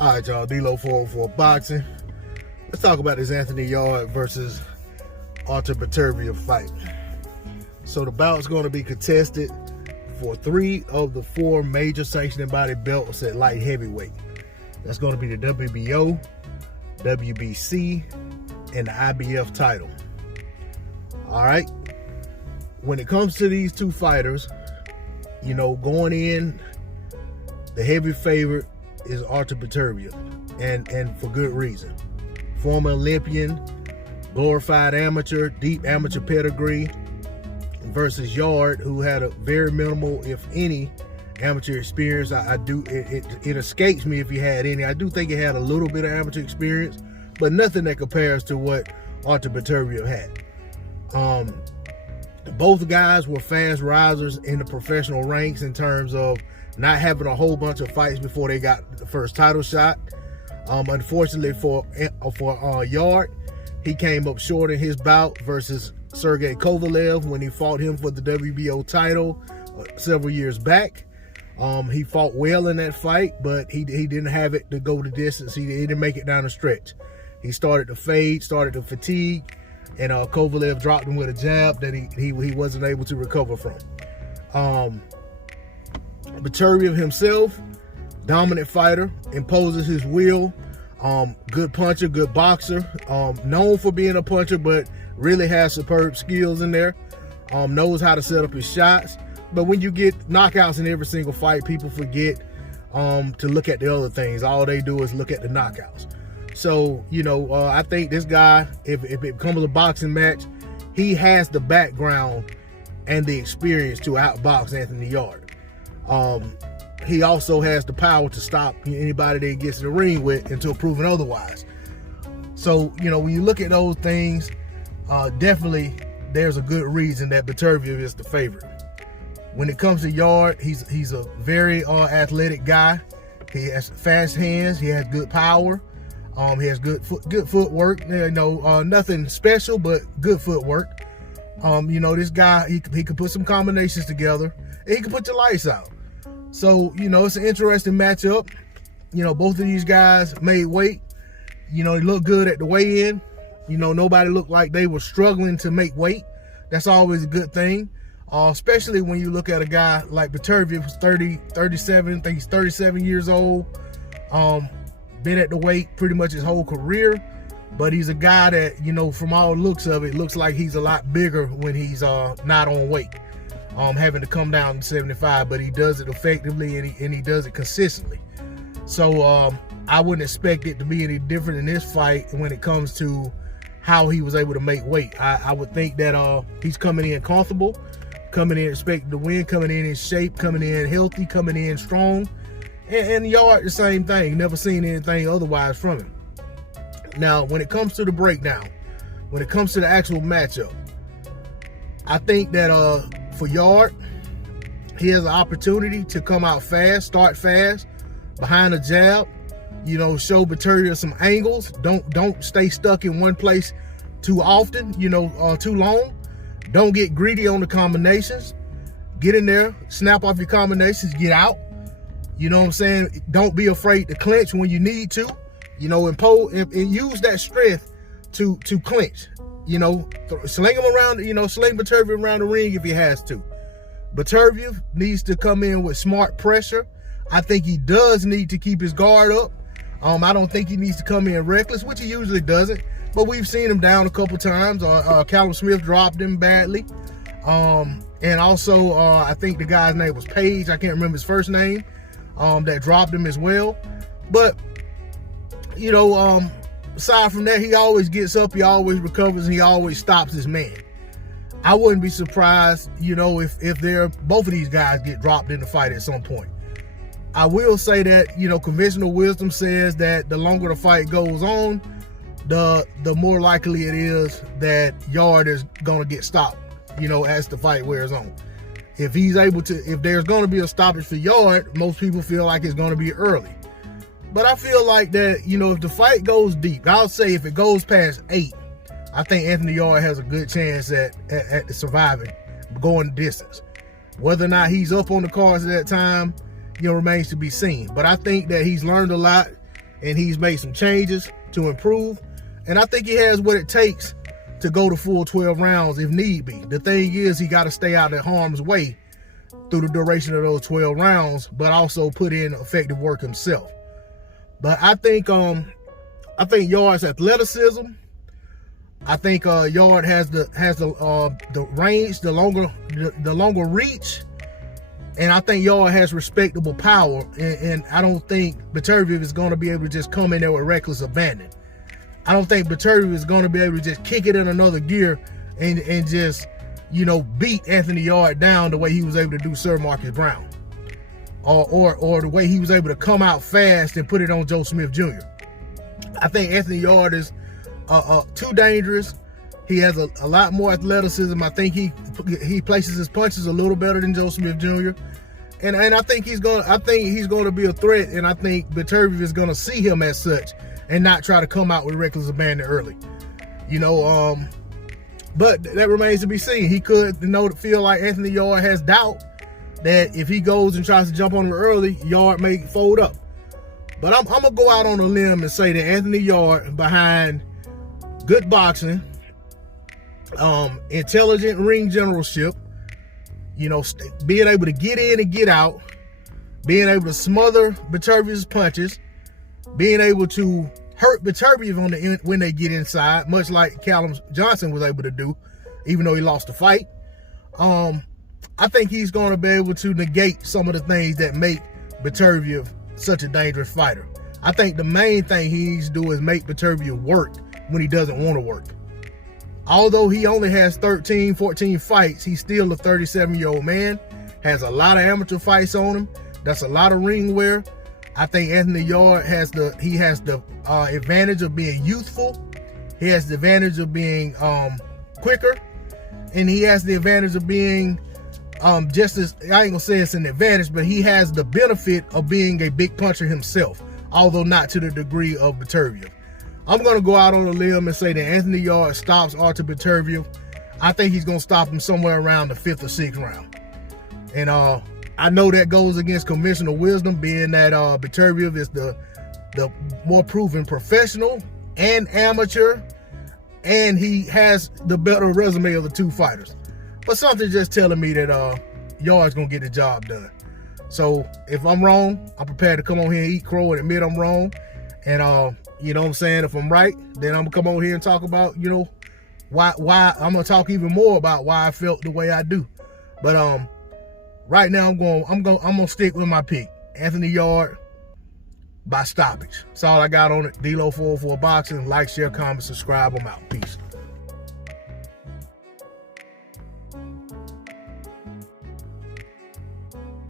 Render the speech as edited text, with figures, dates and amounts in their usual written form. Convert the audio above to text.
All right, y'all, D-Lo 404 Boxing. Let's talk about this Anthony Yarde versus Artur Beterbiev fight. So the bout's going to be contested for 3 of the 4 major sanctioning body belts at light heavyweight. That's going to be the WBO, WBC, and the IBF title. All right. When it comes to these 2 fighters, you know, going in, the heavy favorite is Artur Beterbiev, and for good reason. Former Olympian, glorified amateur, deep amateur pedigree, versus Yarde, who had a very minimal, if any, amateur experience. It escapes me if he had any. I do think he had a little bit of amateur experience, but nothing that compares to what Artur Beterbiev had. Both guys were fast risers in the professional ranks in terms of not having a whole bunch of fights before they got the first title shot. Unfortunately for Yarde, he came up short in his bout versus Sergey Kovalev when he fought him for the WBO title several years back. He fought well in that fight, but he didn't have it to go the distance. He didn't make it down the stretch. He started to fade, started to fatigue, and Kovalev dropped him with a jab that he wasn't able to recover from. Beterbiev himself, dominant fighter, imposes his will, good puncher, good boxer, known for being a puncher, but really has superb skills in there, knows how to set up his shots. But when you get knockouts in every single fight, people forget to look at the other things. All they do is look at the knockouts. So, you know, I think this guy, if it becomes a boxing match, he has the background and the experience to outbox Anthony Yarde. He also has the power to stop anybody that he gets in the ring with until proven otherwise. So, you know, when you look at those things, definitely there's a good reason that Beterbiev is the favorite. When it comes to Yarde, he's a very athletic guy. He has fast hands. He has good power. He has good footwork. You know, nothing special, but good footwork. You know, this guy, he can put some combinations together, and he can put your lights out. So, you know, it's an interesting matchup. You know, both of these guys made weight. You know, they look good at the weigh-in. You know, nobody looked like they were struggling to make weight. That's always a good thing, especially when you look at a guy like Beterbiev, who's 37, I think he's 37 years old. Been at the weight pretty much his whole career, but he's a guy that, you know, from all looks of it, looks like he's a lot bigger when he's not on weight, having to come down to 75, but he does it effectively and he does it consistently. So I wouldn't expect it to be any different in this fight when it comes to how he was able to make weight. I would think that he's coming in comfortable, coming in expecting to win, coming in shape, coming in healthy, coming in strong. And Yarde, the same thing. Never seen anything otherwise from him. Now, when it comes to the breakdown, when it comes to the actual matchup, I think that for Yarde, he has an opportunity to come out fast, start fast, behind a jab, you know, show Beterbiev some angles. Don't stay stuck in one place too often, you know, too long. Don't get greedy on the combinations. Get in there, snap off your combinations, get out. You know what I'm saying? Don't be afraid to clinch when you need to. You know, and use that strength to clinch. You know, sling him around, you know, sling Beterbiev around the ring if he has to. Beterbiev needs to come in with smart pressure. I think he does need to keep his guard up. I don't think he needs to come in reckless, which he usually doesn't. But we've seen him down a couple times. Callum Smith dropped him badly. And also, I think the guy's name was Page. I can't remember his first name. That dropped him as well. But, you know, aside from that, he always gets up, he always recovers, and he always stops his man. I wouldn't be surprised, you know, if both of these guys get dropped in the fight at some point. I will say that, you know, conventional wisdom says that the longer the fight goes on, the more likely it is that Yarde is going to get stopped, you know, as the fight wears on. If he's able to, if there's going to be a stoppage for Yarde, most people feel like it's going to be early. But I feel like that, you know, if the fight goes deep, I'll say if it goes past 8, I think Anthony Yarde has a good chance at surviving, going the distance. Whether or not he's up on the cards at that time, you know, remains to be seen. But I think that he's learned a lot. and he's made some changes to improve. And I think he has what it takes to go the full 12 rounds if need be. The thing is, he got to stay out of harm's way through the duration of those 12 rounds, but also put in effective work himself. But I think Yarde's athleticism, I think Yarde has the range, the longer reach, and I think Yarde has respectable power. And I don't think Beterbiev is going to be able to just come in there with reckless abandon. I don't think Beterbiev is going to be able to just kick it in another gear and just, you know, beat Anthony Yarde down the way he was able to do Sir Marcus Brown, or the way he was able to come out fast and put it on Joe Smith Jr. I think Anthony Yarde is too dangerous. He has a lot more athleticism. I think he places his punches a little better than Joe Smith Jr. And I think he's going to be a threat. And I think Beterbiev is going to see him as such and not try to come out with reckless abandon early. You know, but that remains to be seen. He could, feel like Anthony Yarde has doubt that if he goes and tries to jump on him early, Yarde may fold up. But I'm gonna go out on a limb and say that Anthony Yarde, behind good boxing, intelligent ring generalship, being able to get in and get out, being able to smother Beterbiev's punches, being able to hurt Beterbiev when they get inside, much like Callum Johnson was able to do, even though he lost the fight. I think he's going to be able to negate some of the things that make Beterbiev such a dangerous fighter. I think the main thing he needs to do is make Beterbiev work when he doesn't want to work. Although he only has 13, 14 fights, he's still a 37-year-old man, has a lot of amateur fights on him. That's a lot of ring wear. I think Anthony Yarde has the advantage of being youthful. He has the advantage of being quicker, and he has the advantage of being just as, I ain't gonna say it's an advantage, but he has the benefit of being a big puncher himself, although not to the degree of Beterbiev. I'm gonna go out on a limb and say that Anthony Yarde stops Artur Beterbiev. I think he's gonna stop him somewhere around the 5th or 6th round. And I know that goes against conventional wisdom, being that Beterbiev is the more proven professional and amateur, and he has the better resume of the two fighters. But something's just telling me that Yarde's gonna get the job done. So if I'm wrong, I'm prepared to come on here and eat crow and admit I'm wrong. And you know what I'm saying? If I'm right, then I'm gonna come on here and talk about, why I'm gonna talk even more about why I felt the way I do. But right now I'm gonna stick with my pick. Anthony Yarde by stoppage. That's all I got on it. D-Lo 404 Boxing. Like, share, comment, subscribe. I'm out. Peace.